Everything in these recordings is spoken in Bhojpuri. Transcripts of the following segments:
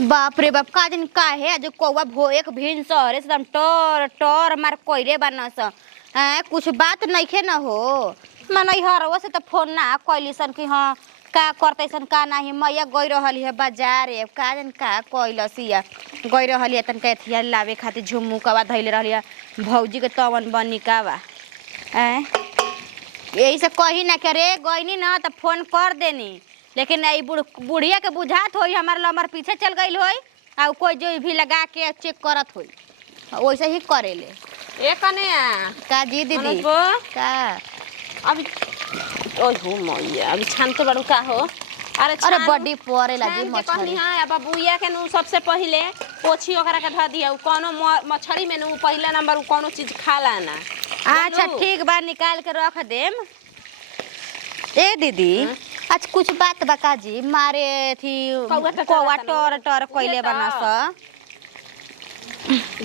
बाप रे बाप का दिन का है जो कौवा भो एक भिन सहरे एकदम टर टर मार कोइरे बनस हैं कुछ बात नइखे न हो मन हरवा से तो फोन ना कइलिसन कि हां का करतैसन का नाही मैया गई रहली है बाजार है का दिन का कइलसिया गई रहली तन के थिया लावे खातिर झुमुकवा धइले रहली भौजी के तवन बनिकावा हैं यही से कही ना करे गईनी ना तो फोन कर देनी लेकिन आई बुढ़िया के बुझात होई हमार लमर पीछे चल गई होई आ कोई जो भी लगा के चेक करत होई वैसे ही करेले ए कने का जी दीदी का अभी ओह हो मैया अभी छानते बड़ू का हो अरे बड़ी परेला जी मछली हां अब बुइया के नु सबसे पहिले पोछी ओकरा के ध दिया कोनो मछली में नु पहला नंबर कोनो चीज खाला ना अच्छा ठीक बा निकाल के रख देम ए दीदी आज कुछ बात बका जी मारे थी कौवा टर टर कोइले बनास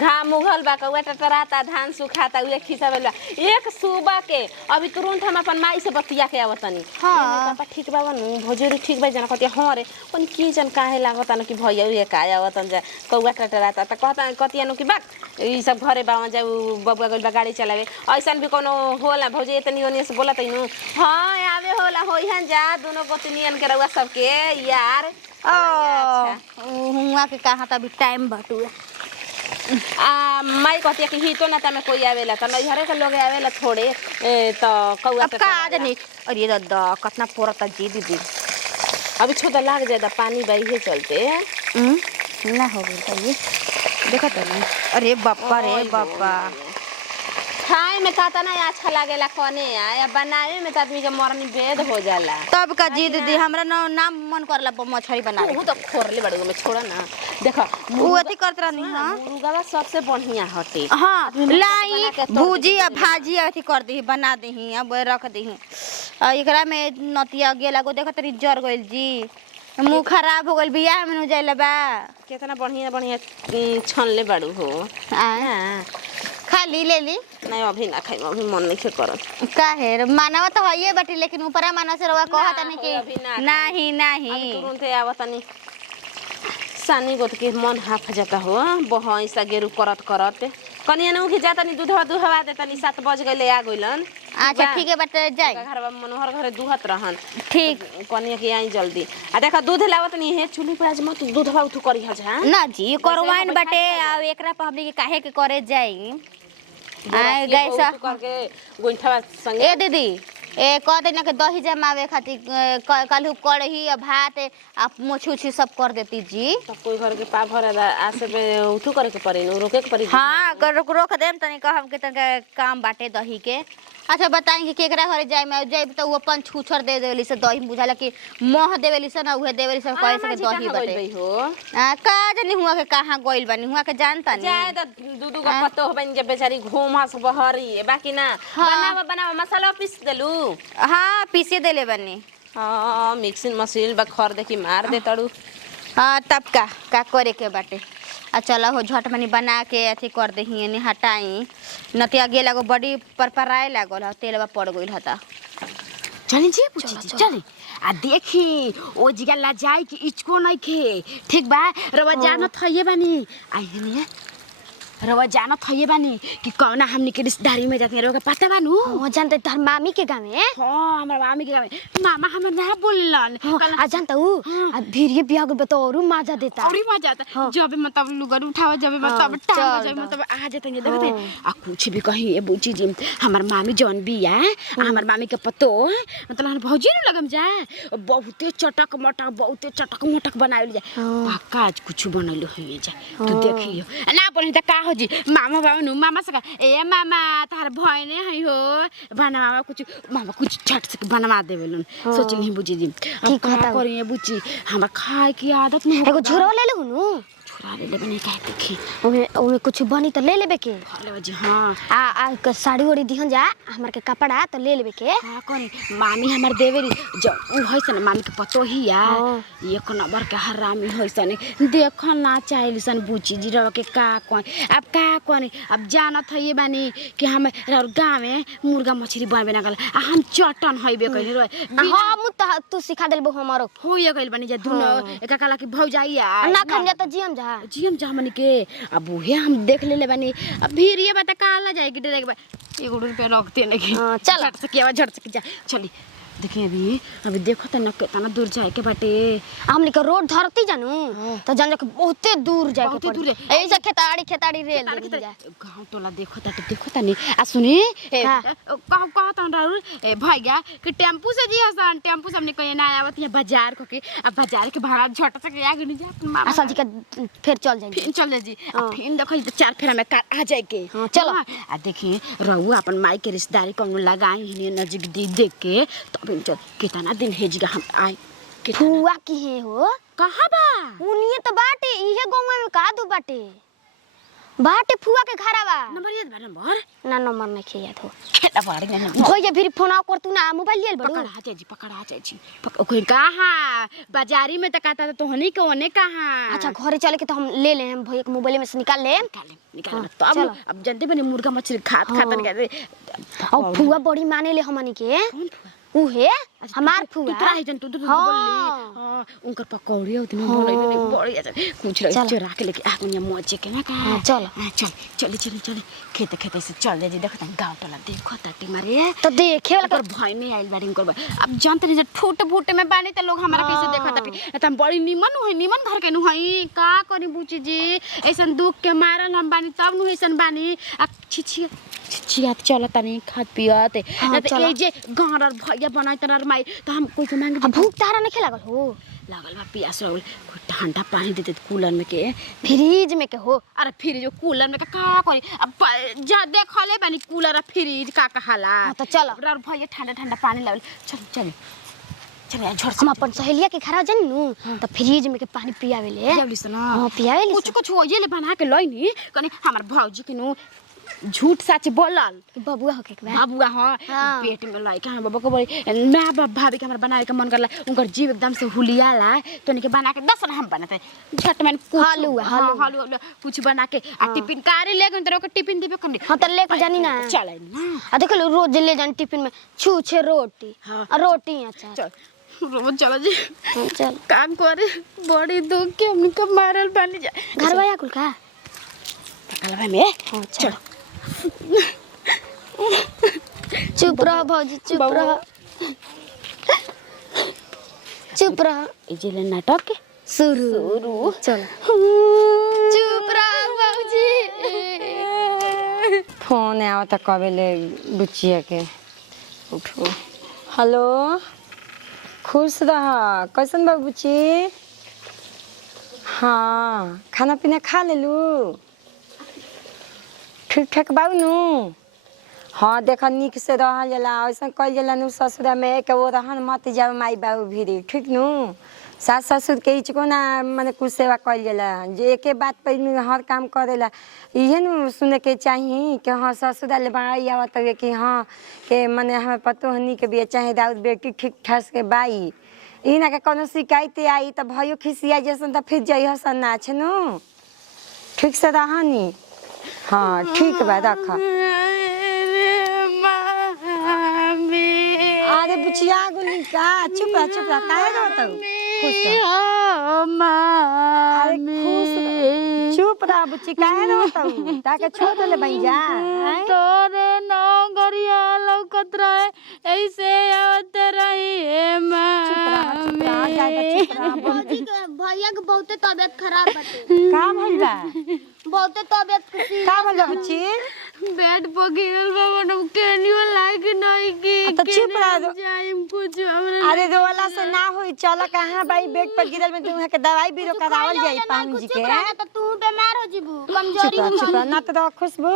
घाम उगल बा कौवा टटराता धान सुखाता उहे खिसावेला एक सुबह के अभी तुरंत हम अपन माई से बतिया के आवतनी हां पापा ठीक बा नु भोजरी ठीक बा जना कति हां रे पण की जन काहे लागता न कि भैया ये का आवतन जा कौवा टटराता त कहता कतिया नु कि बात ई सब घरे बावा जा बबुआ गइल बा गाड़ी चलावे ऐसन भी कोनो होला भौजी एतनी ओनी से बोलत नु हां आवे होला होइहन जा दोनों गोतनियन के रउआ सब के यार अच्छा हुआ के कहां त अभी टाइम बटुए माई कहती कि ही तो ना तमे कोई आवेला त नहीं हरे के लोग आवेला थोड़े तो कौवा अब का जानी अरे दादा कितना पोरता जी दीदी अभी छोटा लाग जाएगा पानी बही चलते ना हो गई ये देखो तो अरे बापा रे बापा खाए में काता ना अच्छा लागेला कोने या बनावे में त आदमी के मरनी बेद हो जाला तब का जी दीदी हमरा नाम मन करला मछली बनावे तू तो खोरले बड़ो में छोड़ा ना देखो उ अथी करत रहनी हां मुर्गावा सबसे बढ़िया हटे हां लाई भुजी या भाजी अथी कर दी बना देही अब रख देही एकरा में नतिया गेला गो देखत री जर गइल जी मुंह खराब हो गइल बियाह में न जाइला बा कितना बढ़िया बढ़िया छनले बड़ू हो हां खाली ले ली नहीं अभी ना खाई अभी मन नहीं करत काहे मानवा तो हइए बटी लेकिन ऊपरा मानवा से रवा कहत नहीं कि नहीं नहीं तुरंत आवत नहीं सानी गोत के मन हाफ जाता हो बहई सा गेरु करत करत कनिया नु के जाता नहीं दूधवा देता नहीं 7 बज गइले आ गइलन अच्छा ठीक है बट जाई घरवा मनोहर घरे दूहत रहन ठीक कनिया के आई जल्दी आ देखा दूध लावत नहीं है चुली पे आज मत दूधवा उठू करी ह ना जी करवाइन बटे आ एकरा पे हमनी के काहे के करे जाई आए गैसा करके गोइठवा संगे ए दीदी ए कहते ना कि दही जमावे खातिर कलहु कढ़ी भात आप मोछुछी सब कर देती जी तो कोई घर के पा भर आसे पे उठू करे के पड़ी न रोके के पड़ी हां रोक देम तनी हम के तन काम बाटे दही के अच्छा बताएं कि केकरा घरे जाए मैं जाए तो वो अपन छुछर दे देवेली से दही बुझाला कि मोह देवेली से ना उहे देवेली से कहे से दही बटे हो का जानी हुआ के कहां गइल बानी हुआ के जानता नहीं जाए तो दूधू का पत्तो होबन जे बेचारी घूमस बहरी बाकी ना बनावा मसाला पीस देलू हां पीसे देले बनी हां मिक्सिंग मशीन बा खर देखी मार दे तड़ू हां तब का करे के बाटे आ चला हो झट मनी बना के अथी कर देही ने हटाई नतिया गेला गो बड़ी परपराए लागल ह तेलवा पड़ गइल हता चली जी पूछी चली आ देखी ओ जिगा ला जाई कि इचको नहीं खे ठीक बा रवा जानो थइए बानी आई ने रवा जानो थइए बानी कि कौना हमनी के रिश्तेदारी में जाते रवा पता बानू ओ जानते तोर मामी के गाँव में हां हमर मामी के गाँव में मामा हमर ना बोललन आ जानता हूँ आ भीरिये बियाह के तो और मजा देता और मजा आता जब मतलब लुगर उठावा जब मतलब टांग जब मतलब आ जाते ये देखते आ कुछ भी कही ए बुची जी हमर मामी जौन बिया हमर मामी के पतो मतलब हमर भौजी न लगम जा बहुते चटक मटक बनाइल जा पक्का आज कुछ बनैलो होई जा तू देखियो ना बोली त का हो जी मामा बाबू मामा से ए मामा तार भय ने है हो मामा कुछ झट से बनवा देवेलन सोचली बुची जी ठीक है करिए बुची हमर खाए की आदत नहीं एगो झोरो ले लहु नु छुरा ले बने कह देखी ओमे ओमे कुछ बनी तो ले लेबे के भले जी हां आ साड़ी ओड़ी दिहन जा हमर के कपड़ा तो ले लेबे के का करी मामी हमर देवेरी जो उ होइसन मामी के पतो ही या एक नंबर के हरामी होइसन देख ना चाहिए बुची जी रव के का कोन अब का कोन अब जानत है ये बानी कि हम गाँव में मुर्गा मछली बनबे ना गल आ हम चटन हइबे कइले रह हम तू सिखा देलबो हमरो हो ये गइल बानी जा दुनो एक काला की भौजाइया ना खन जा तो जियम जा हमन के अब उहे हम देख ले बानी अब फिर ये बता काला जाएगी डरे के 1 रुपया रखते नहीं चल झट से जा चली देखिए अभी देखो त न कितना दूर जाए के बाटे हमनी के रोड धरती जानू तो जान के बहुते दूर जाए के बहुते दूर पड़ी ऐसे खेताड़ी रेल जा गांव टोला देखो त नहीं आ सुनी कहां त राउर भैया कि टेम्पू से जी हसन टेम्पू से हमने कहीं ना आवत है बाजार को के अब बाजार के भाड़ा झट से के आगे नहीं जा अपन मामा असल जी के फिर चल जाएंगे फिर चल जाए जी फिर देखो 4 फेरा में कार आ जाए के चलो आ देखिए रहू अपन माई के रिश्तेदारी कौन लगाई नजदीक देख के तब चल कितना दिन हेजिगा हम आए फुआ की है हो कहां बा उनिए तो बाटे इहे गांव में का दू बाटे फुआ के घरवा नंबर याद बा नंबर ना नंबर नहीं खियात हो खेला बाड़ी ना भैया फिर फोन कर तू ना मोबाइल ले बड़ू पकड़ा जाई ओकरे कहां बाजारी में त कहता तो हनी के ओने कहां अच्छा घरे चले के तो हम ले ले हम भैया के मोबाइल में से निकाल ले तो अब जानते बनी मुर्गा मछली खातन के और फुआ बड़ी माने ले हमनी के कौन फुआ उहे हमार फुआ तोरा ही जन तू बोलली उनकर पकौड़ी उतने बनैले नहीं बड़ी अच्छा कुछ चोरा के लेके आ कुनिया मोचे के ना का चल खेते से चल जे देखत गांव टोला देखो ताटी मारे तो देखे वाला पर भय नहीं आइल बाड़ी उनकर अब जानते नहीं जे ठूट फूट में बानी त लोग हमरा कैसे देखत ताटी त हम बड़ी निमन घर के नु हई का करी बुची जी ऐसन दुख के मारल हम बानी तब नु ऐसन बानी आ छिछिया चलत नहीं खात पियत ना त ए जे गांडर भैया बनाई तनर माई त हम कोई के मांगे भूख तारा नहीं लागल हो लागल बा पियास लागल ठंडा पानी देते कूलर में के फ्रिज में के हो अरे फ्रिज कूलर में का करी अब जा देखले बानी कूलर और फ्रिज का कहाला तो चल और भैया ठंडा पानी लावल चल झट हम अपन सहेलिया के घर जन नु तो फ्रिज में के पानी पियावे ले जल्दी से ना हां पियावे ले कुछ हो जे ले बना के लइनी कनी हमर भौजी के नु झूठ सच बोलल बबुआ हो के बबुआ हां पेट में लाई के बाबा को बोली मैं बाप भाभी के हमर बनावे के मन करला उनकर जीव एकदम से हुलियाला तोनी के बना के 10 हम बनाते झट में हालू कुछ बना के आ टिफिन कारी ले गन तो टिफिन देबे कनी हां त लेके जानी ना चले ना आ देख लो रोज ले जानी टिफिन में छूछे रोटी और रोटी अच्छा चल रोज चल जी चल काम करे बड़ी दुख के हमके मारल बानी जा घरवा या कुल का पकलवा में हां चल चुप रह भौजी चुप रह इजेले नाटक शुरू चल चुप रह भौजी फोन आवा त कबेले बुचिया के उठो हेलो खुश रह कैसन बा बुची हाँ खाना पीना खा लेलू ठीक ठाक बाबू नु हाँ देख निक से रहल जाला ऐसा कल जाला नु ससुरा में के वो रहन मत जाओ माई बाबू भीरी ठीक नु सास ससुर के इचको ना माने कुछ सेवा कल जाला जे एके बात पे हर काम करेला इहे नु सुने के चाहिए कि हाँ ससुरा ले बड़ाई आवत है कि हाँ के माने हमें पतो हनी के भी चाहे दाऊद बेटी ठीक ठाक के बाई ई ना के कोनो शिकायत आई त भयो खिसिया जैसन त फिर जइह सन ना छनु ठीक से रहनी हाँ ठीक बा रख अरे बुचिया गुली का चुप रह काहे रहत खुश चुप रह बुच्ची काहे रहत ताके छोड़ ले बन जा तोरे नौ गरिया लौकत रहे ऐसे आवत रही है मां भैया के बहुते तबीयत खराब बाटे का भइल बा बहुते तबीयत का भइल बा बुच्ची बेड पर गिरल बा मन केनियो लाग नहीं की तो चुप रह जाइम कुछ हमरा अरे रोला से ना होई चल कहां भाई बेड पर गिरल में तुहे के दवाई बीरो करावल जाई पाहुन जी के तो तू बीमार हो जीबू कमजोरी चुप रह ना तो खुशबू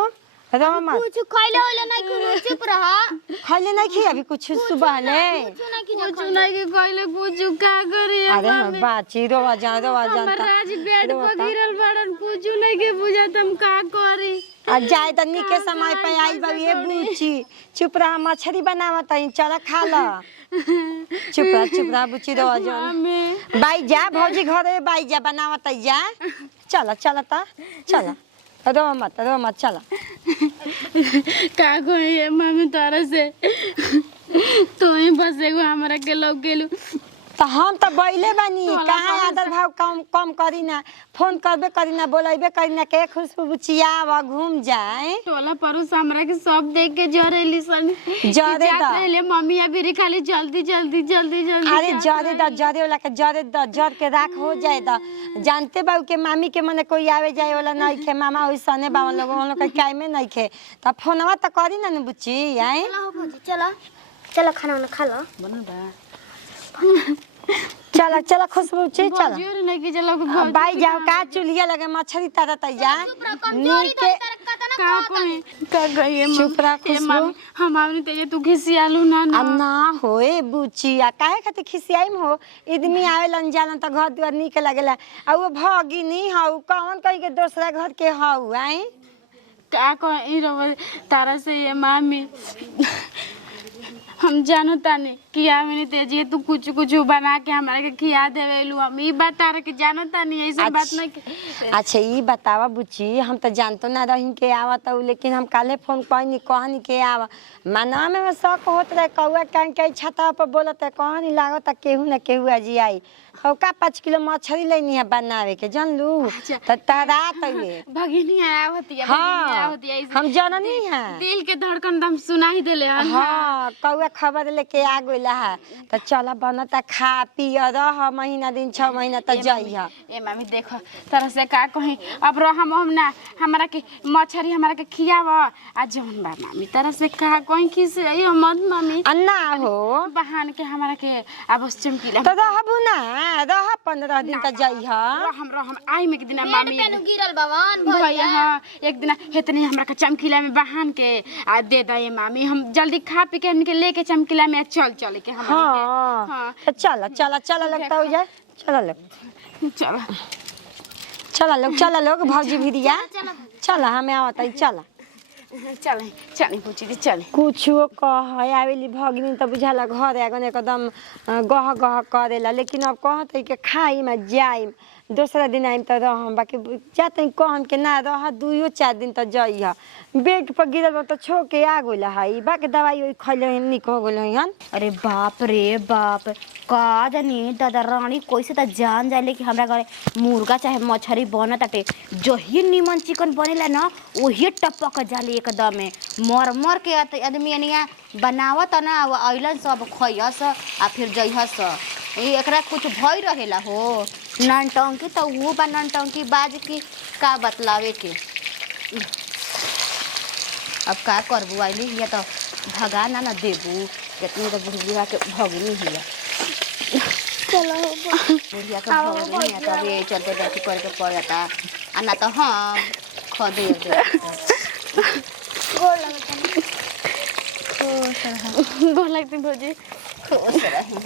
रो मत कुछ खइले होले नहीं कुछ चुप रह खैले नहीं खी अभी कुछ सुबह ले कुछ नहीं के कहले कुछ का करी अरे हम बाची रो जा राज बेड पर गिरल बड़न कुछ नहीं के बुझा तुम का करी आ जाए त निके समय पे आई बा ये बुची चुप रहा मछली बनावत है चल खा ल चुप रहा बुची रो जा बाई जा भौजी घरे बाई जा बनावत है जा चल चल रो मत चल का कही मम्मी तारा से तो ही बस एगो हमरा के लोग गेलू तो हम तो बैले बानी कहाँ आदर भाव कम करी ना फोन करबे करी ना बोलेबे करी ना के खुशबू बुचिया व घूम जाए टोला परोस हमरा के सब देख के जरेली सन जरे द ले मम्मी अभी खाली जल्दी अरे जरे वाला के जर के राख हो जाए द जानते बाबू के मामी के मने कोई आवे जाए वाला नहीं खे मामा ओइसने बावन लोग हम लोग के काय में नहीं खे त फोनवा त करी ना बुची आए चलो भौजी चलो खाना खा लो चल खुशबू चल जोर नहीं के चलो बाई जाओ का चूल्हिया लगे मछली तरत जा नीके का कोई का गई चुप रह खुशबू हम आवनी ते तू खिसियालू ना होए बुचिया काहे खातिर खिसियाइम हो इदमी आवेलन जालन त घर दुआर नीक लागेला आ वो भगिनी हौ कौन कहि के दूसरा घर के हौ आई का कही रो तारा से ये मामी हम जानो ताने कि आमिनी तेजी तू कुछ बना के हमरा के खिया देवेलू हम ई बात तारा के जानो तानी ऐसा बात नहीं अच्छा ई बतावा बुची हम तो जानतो ना रही के आवत लेकिन हम काले फोन कहनी के आवा मानवा में शक होत रहे कौआ कान के छता पर बोलत है कहनी लागत केहू ना केहू आजी आई का 5 किलो मछली लेनी है बनावे के जानलू त तारा तवे भगिनी आवती है हम जननी है दिल के धड़कन दम सुना ही देले हां कौआ खबर लेके आ गइला है त चला बनता खा पी रह महीना दिन 6 महीना त जइहा ए मामी देखो तरह से का कही अब रहम हम ना हमरा के मछली हमरा के खियाव आ जौन बा मामी तरह से का कहीं खिस ए मत मामी अन्ना हो बहान के हमरा के अब चमकीला त रहबू ना रह 15 दिन त जइहा हम आई में के दिन मामी पेनु गिरल बावन भैया हां एक दिन हेतनी हमरा के चमकीला में बहान के आ दे दे मामी हम जल्दी खा पी के इनके लेके चमकीला में चल के हम हां चल लगता हो जाए चल लोग भौजी भिरिया चल हमें आवत है चल पूछी चल कुछो कह आवेली भगिनी त बुझाला घर आगन एकदम गह करेला लेकिन अब कहत है के खाई में जाई दूसरा दिन आइम त रहम बाकी जाते कहम के ना रह 2-4 दिन त जइहा बेड पर गिरल त छो के आ गइला है बाकी दवाई खइले निक हो गइल हन अरे बाप रे बाप का जानी दादा रानी कैसे त जान जाले कि हमरा घरे मुर्गा चाहे मछली बनत ताटे जही निमन चिकन बनेला ना ओही टपक जाले एकदम मर के आदमी अनिया बनावत ना अइलन सब खइहस आ फिर जइहस एकरा कुछ भई रहेला हो ननटंकी त वो बा ननटंकी बाज की का बतलावे के अब का करबू आइली हिया तो भगा ना देबू कितनी तो बुढ़िया के भगनी हिया चलो बुढ़िया के भगनी है तब ये चलते बैठ करके पड़ता आ ना तो हम खदे दे गोल लगती भौजी खुश रही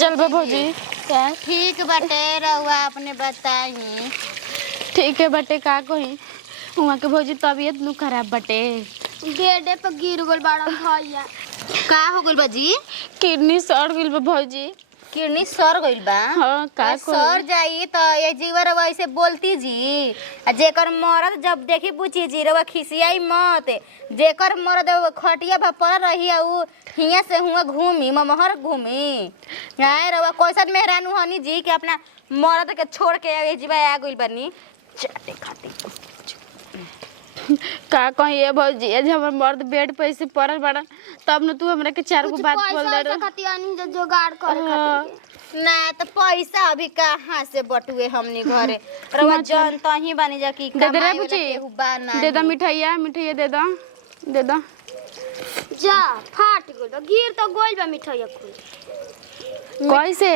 जलवा भौजी ठीक बाटे रहुआ अपने बताई ठीक है बटे का कही वहाँ के भौजी तबीयत नु खराब बटे गेडे पर गिर गल बाड़न भैया का हो गइल बा जी किडनी सड़ गइल बा भौजी किडनी सर गइल बा हाँ का सर जाई तो ये जीवर वैसे बोलती जी आ जेकर मरद जब देखी पूछी जी रवा खिसियाई मत जेकर मरद खटिया पर पड़ रही उ हिया से हुआ घूमी ममहर घूमी हां रवा कैसन मेहरानू हनी जी कि अपना मरद के छोड़ के ये जीवा आ गइल बनी चाटे खाती का कही ए भौजी आज हमर मर्द बेड पे से पड़ल बड़ा तब न तू हमरा के 4 गो बात बोल दे रे खाती आनी जोगाड़ करे खाती ना तो पैसा अभी कहाँ से बटुए हमनी घरे रवा जन तही बनी जा की दे दे रे कमाई बुची वाला केहू बा ना दे दा मिठाइया दे दा जा फाट गल गिर तो गोल बा मिठाइया खुल कैसे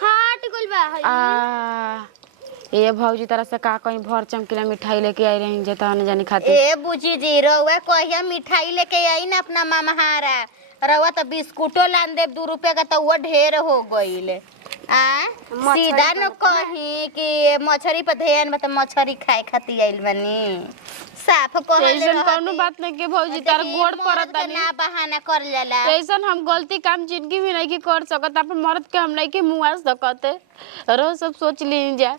फाट गइल बा हई ये भौजी तरह से का कहीं भर चमकीला मिठाई लेके आई रही जे तहने जानी खातिर। ए बुची जी रउआ कहिया मिठाई लेके आई ना अपना मामहारा रउआ तो बिस्कुटो लान देब 2 रुपया का तो वो ढेर हो गइल सीधा न कही कि मछरी पर ध्यान बता मछरी खाए खातिर आइल बनी साफ कहले ऐसन कौनो बात नहीं के भौजी तार गोड़ पड़त नहीं ना बहाना कर जाला ऐसन हम गलती काम जिंदगी में नहीं के कर सकत अपन मर्द के हम नहीं के मुआ सकते रो सब सोच ली जा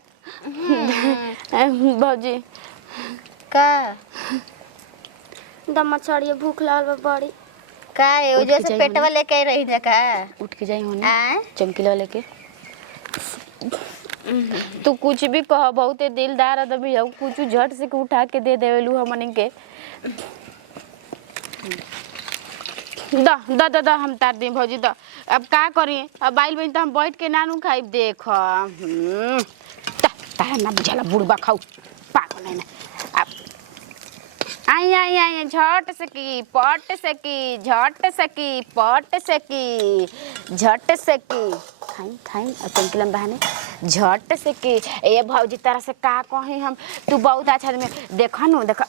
भौजी का दम छड़िए भूख लागल बा बड़ी का ए जैसे पेटवा लेके रही जका उठ के जाई होने चमकीला लेके तू कुछ भी कह बहुते दिलदार आदमी है कुछ झट से के उठा के दे देवेलू हमन के दा दा दा दा हम तार दी भौजी दा अब का करी अब बाइल बन तो हम बैठ के नानू खाई देख तारा ना बुझाला बुढ़बा खाऊ पागल है ना अब आई आई आई झट सकी पट सकी झट सकी पट सकी झट सकी खाई खाई और चमकीला बहाने झट सकी ए भौजी तरह से का कही हम तू बहुत अच्छा में देखा नु देखा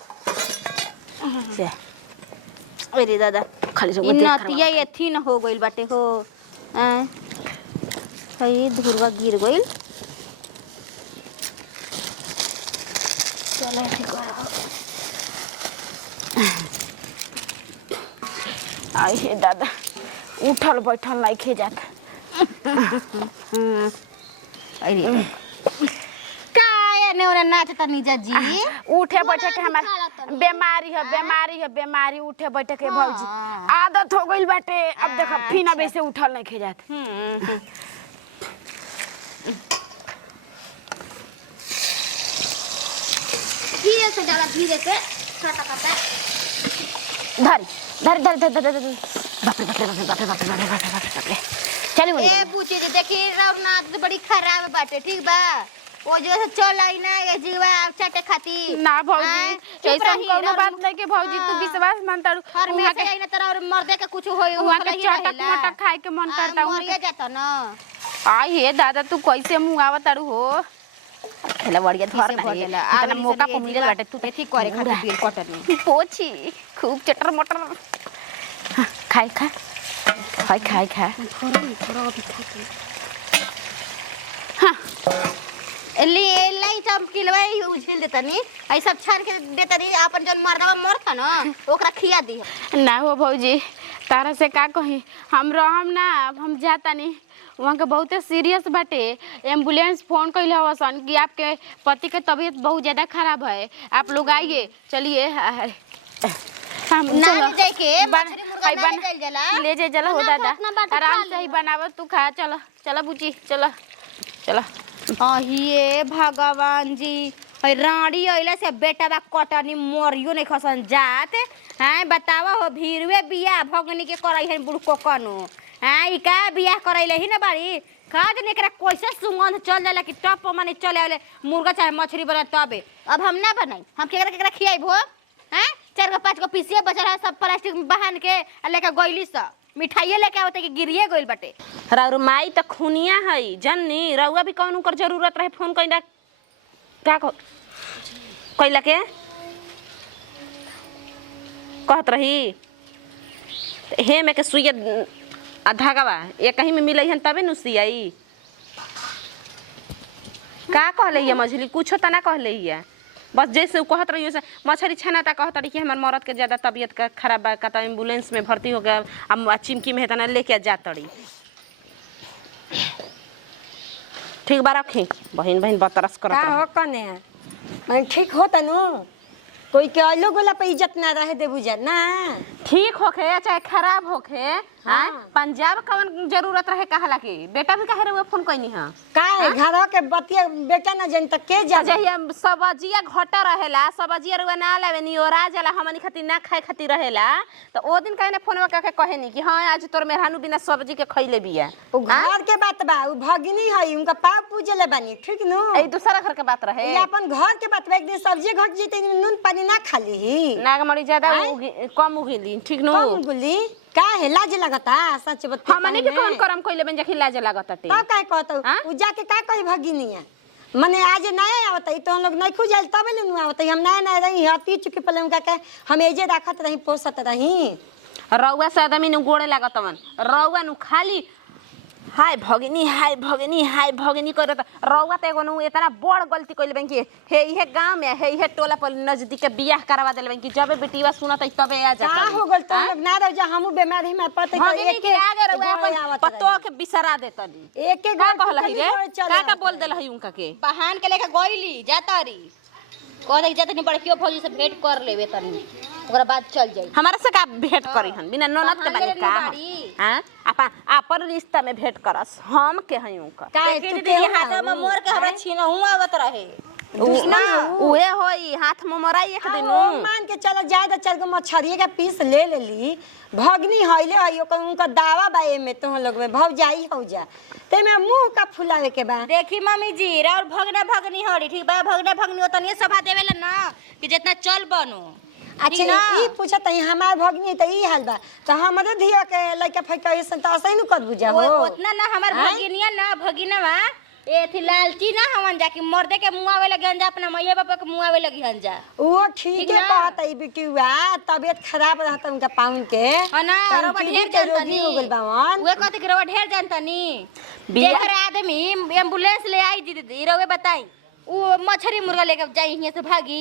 अरे दादा खाली सब नतिया एथी न हो गइल बाटे हो हई धुरवा गिर गइल चलो ठीक आई हे दादा उठल बैठल नहीं खे जात अरे ने ओने नाचता निजा जी उठे बैठे के हमार बीमारी उठे बैठे के भौजी आदत हो गइल बाटे अब देखो फिना वैसे उठल नहीं खे जात धीरे से डाला धीरे से काटा काटा धर बाप रे चली ए पूछी दी देखी राव नाच बड़ी खराब बाटे ठीक बा ओ जो से चल आई ना ये जीवा चाटे खाती ना भौजी ऐसा कोनो बात नहीं के भौजी तू विश्वास मानता हर में से आई ना तेरा और मर्दे के कुछ होई वहां के चटक मटक खाए के मन करता हूं मरिया जाता ना आई हे दादा तू कैसे मुंह आवतारू हो खेला बढ़िया धर ना इतना मौका को मिले बाटे तू ठीक करे खातिर पीर कटर में पोछी खूब चटर मटर खाई खा खाई खाई खा थोड़ा भी खा के ले लाई चमकीलवा उछिल देता नी आई सब छान के देता नी अपन जन मर्दवा मरता ना ओकरा खिया दी ना हो भौजी तारा से का कही हम रहम ना हम जाता नहीं वहाँ के बहुत सीरियस बाटे एम्बुलेंस फोन कैले हसन कि आपके पति के तबीयत बहुत ज़्यादा खराब है आप लोग आइए चलिए हम ना जाए के ले जाए जला हो दादा आराम से ही बनावत तू खा चलो चलो बुची चलो चलो अहिए भगवान जी रानी अइला से बेटा बा कटनी मरियो नहीं खसन जात हैं बतावा हो भीरवे बिया भगनी के करई है बुढ़को कनो हैं ई का बिया करैले ही ना बाड़ी काज ने एकरा कैसे सुगंध चल जाला कि टप माने चले आले मुर्गा चाहे मछली बना तबे अब हम ना बनाई हम केकरा खियाइबो हैं 4 को 5 को पीसिया बचल है सब प्लास्टिक में बहान के लेके गइली स मिठाइए लेके आवते कि गिरिए गइल बाटे राउर माई त खुनिया है जन्नी रउआ भी कौन कर जरूरत रहे फोन कइला का कइला के कहत रही हे में के सुइया धागावा ये कहीं में मिलई हन तबे नु सियाई का कहले ये मछली कुछो त ना कहले ये बस जैसे कहत रही वैसे मछली छाना ता कहत रही कि हमर मरद के ज्यादा तबीयत का खराब बा का एम्बुलेंस में भर्ती हो गया अब चिमकी में तना लेके जा तड़ी ठीक बा रखी बहन बहन बतरस करत का हो कने मैं ठीक होता नु कोई के अलो गोला पे इज्जत ना रहे दे बुझा ना ठीक होखे चाहे खराब होखे हां पंजाब कवन जरूरत रहे कहला की बेटा भी कहे रे फोन कइनी हां का घर के बतिया बेटा ना जन तक के जा जहिया सब्जिया घटा रहेला सब्जिया रुआ ना लावे नी ओरा जाला हमनी खातिर ना खाए खातिर रहेला तो ओ दिन कहने फोनवा का के कहे नी कि हां आज तोर मेहरानू बिना सब्जी के खइले बिया ओ घर के बात बा उ भगिनी है उनका पाव पूजले बानी ठीक नु ए दूसरा घर के बात रहे ये अपन घर के बात बा एक दिन सब्जी घट जीते नून पानी ना खाली नागमणी ज्यादा कम उगिली ठीक नु कम गुली का है लाज लगता सच बता हमने के कौन करम कइले बन जखि लाज लागताटे का काय कहत हाँ? उ जाके का कही भगिनिया मने आज नया आवत तो हम लोग नहीं खुज जाइल तब ले नु आवत हम नया नया रही हती चुकी पले उनका के हम एजे रखत रही पोसत रही रउआ से आदमी नु गोड़े लागतवन रउआ नु खाली हाय भगिनी करत रउआ त एगो नु इतना बड़ गलती कइले बन कि हे इहे गांव में हे इहे टोला पर नजदीक के बियाह करवा देले बन कि जबे बेटीवा सुनत तबे आ जाता का हो गल तो लोग ना रह जा हमहु बीमारी में पते तो भगिनी के आगे रउआ अपन पतो के बिसरा देतनी एक एक का कहला रे का बोल देला है उनका के बहान के लेके गइली जातारी कह दे जातनी बड़कियो फौजी से भेंट कर लेबे तनी ओकरा बाद चल जाई हमारा से का भेंट करी हन बिना ननद के बानी का हां अपन रिश्ता में भेंट करस हम के हई उनका काहे देखी तू दीदी के ये हाथ में मोर के हमरा छीनहु आवत रहे उहे होई हाथ में मोराई एक दिन ओ मान के चल जाए तो चल के मछरिए का पीस ले लेली भगनी हइले हई ओकर उनका दावा बा एमे तो लोग में भव जाई हो जा ते में मुंह का फुलावे के बा देखी मम्मी जी और भगना भगनी हड़ी ठीक बा भगना भगनी ओतनी सभा देवेला ना कि जितना चल बनो अच्छा ई पूछत है हमार भगनी त ई हाल बा त हमरे धिया के लइका फइका ऐसन त असै न कर बुझा हो उतना ना हमार भगिनिया ना भगिनवा ए थी लालची ना हमन जाके मर्दे के मुआवे लगे हन जा अपना मैया बापा के मुआवे लगे हन जा वो ठीक है कहत है बिटिया तबीयत खराब रहत उनका पाउन के ना रवा ढेर जानतनी हो गइल बावन वे कहते कि रवा ढेर जानतनी जेकर आदमी एम्बुलेंस ले आई दीदी रवे बताई वो मछरी मुर्गा लेके जाई हिया से भागी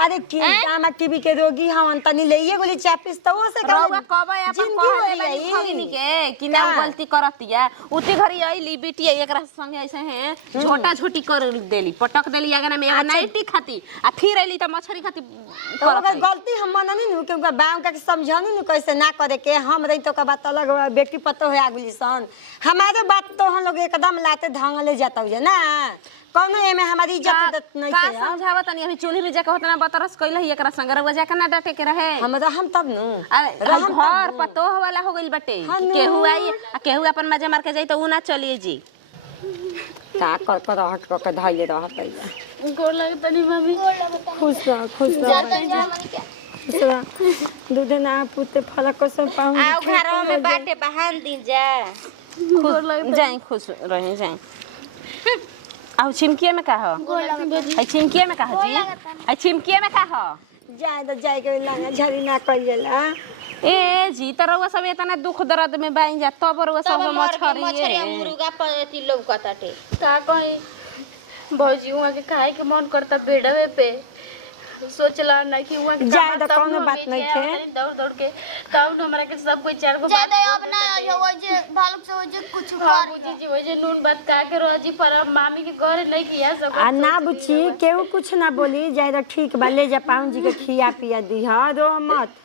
अरे की दामा टीबी के रोगी हवन तनी लेइए गोली चापिस त वो से रउआ कबे अपन कहले बानी भगिनी के कि ना गलती करतिया उती घरी आइली बिटिया एकरा संगे ऐसे हैं छोटा छोटी कर देली पटक देली आगे में एगो नाइटी खाती आ फिर आइली त मछरी खाती तो अगर गलती हम मननी नु के बाव का समझानी नु कैसे ना करे के हम रही तो का बात अलग बेटी पतो है आगुली सन हमारे बात तो हम लोग एकदम लाते धांगले जाता हो ना कौनो एमे हमारी इज्जत नहीं का है समझावत नहीं अभी चूल्ही में जाके होतना बतरस कइल है एकरा संग रउआ जाके ना डाटे के रहे हम रहम तब नु अरे घर पतोह वाला हो गइल बटे केहू आई आ केहू अपन मजा मार के जाई त उ ना चलिए जी का कर हट के धइले रह पइला गोर लगतनी मम्मी खुश रह दूध ना पुते फल को सब पाऊं आओ घरवा में बाटे बहान दिन जा जाई खुश रहे जाई आउ चिमकिया में का हो आई चिमकिया में का हो जी आई चिमकिया में का हो जाए तो जाए के लाना झरी ना कइला ए जी त रउआ सब इतना दुख दर्द में बाइन जा तब रउआ सब मछरी मुर्गा पति लौकताटे का कहीं भौजी वहाँ के खाए के मन करता बेडवे पे सोचला ना कि वहाँ के जाए तो कोनो बात नहीं थे दौड़ दौड़ के काउन हमरा के सब कोई चार गो ज्यादा अब ना हो जे भालुक से हो जे कुछ बाबूजी जी वही जे नून बात का के रोजी पर मामी के घरे नहीं किया सब आ ना बुची केहू कुछ ना बोली जाए तो ठीक बा ले जा पाऊं जी के खिया पिया दी हां रो मत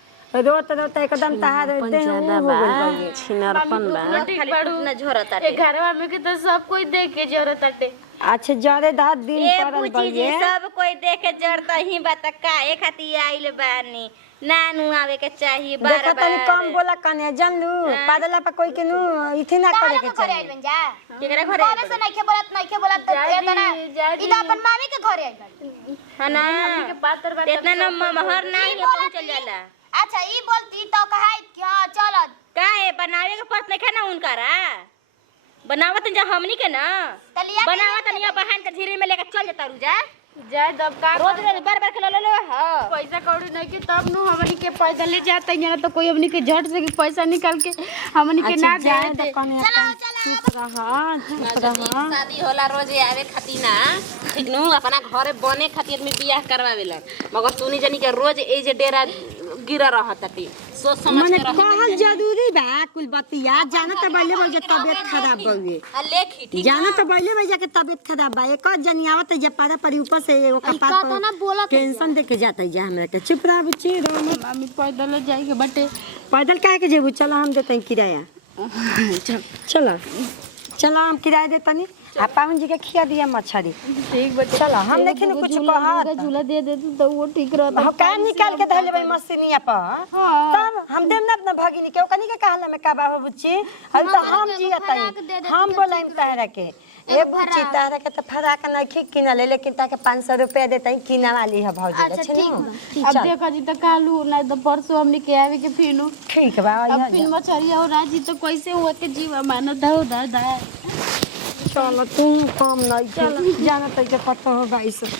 रोत रोत एकदम तहार दे ज्यादा बा छिनरपन बा खाली टूटना झरताटे घरवा में के तो सब कोई देख के जरताटे अच्छा जरे 10 दिन ए परल पूछी जी बइए सब कोई देखे जरता ही बात काहे खाती आइल बानी नानू आवे के चाहिए बार देखो तनी कम बोला कने जानलू पादला पे कोई के नु इथि ना करे के घरे चाहिए आइल बन जा केकरा घरे कॉलेज से नहीं बोलत ए तना ई तो अपन मामी के घरे आइल है ना के पातर बात इतना न महर नहीं है पहुंचल जाला अच्छा ई बोलती तो कहाई क्या चल काहे बनावे के पड़त नहीं ना उनकरा बनावत जा हमनी के ना तलिया बनावत नहीं बहन के झीरी में लेके चल जाता रुजा जाए दब का रोज रोज बार बार के ले हां पैसा कौड़ी नहीं कि तब नु हमनी के पैदल ले जाते हैं ना तो कोई हमनी के झट से पैसा निकाल के हमनी के ना दे जाए तो कने चुप रहा शादी होला रोजे आवे खातिर ना ठीक नु अपना घरे बने खातिर आदमी बियाह करवावेला मगर तूनी जानी के रोज ए जे डेरा गिरा रहताटी सोच समझ मने के रह कहल जरूरी बा कुल बतिया जाना तो बल्ले बजे तबियत खराब बउए लेखी ठीक जाना तो बल्ले बजे के तबियत खराब बा एक जनियावत जे पारा परी ऊपर से एगो कपार पर टेंशन देके जाता जा हमरा के चुप रह बुची रो मामी पैदल जाए के बटे पैदल काहे के जेबू चलो हम देते किराया चलो चलो हम किराया देते नहीं आ पावन जी के खिया दिया मछली ठीक बटे चलो हम देखे कुछ कहत झूला दे दे तो वो ठीक रहता हम का निकाल के धले भाई मशीनिया पर तब हम देम ना अपना भगिनी के ओकनी के कहला में का बाबू बुच्ची अब तो हम जियतई हम बोलाइम तहरा के ए बुची तारा के तो फराक नहीं किना ले लेकिन ताके 500 रुपया देता ही किना वाली है भौजी अच्छा, छे ठीक नु अब देखो जी तो कालू नहीं तो परसों हमने के आवे के फिनु ठीक बा अब फिन मछरिया और राजी तो कैसे हुआ के जीवा मानो दाऊ दा चलो तू काम नहीं जाना तो के पता हो गाइस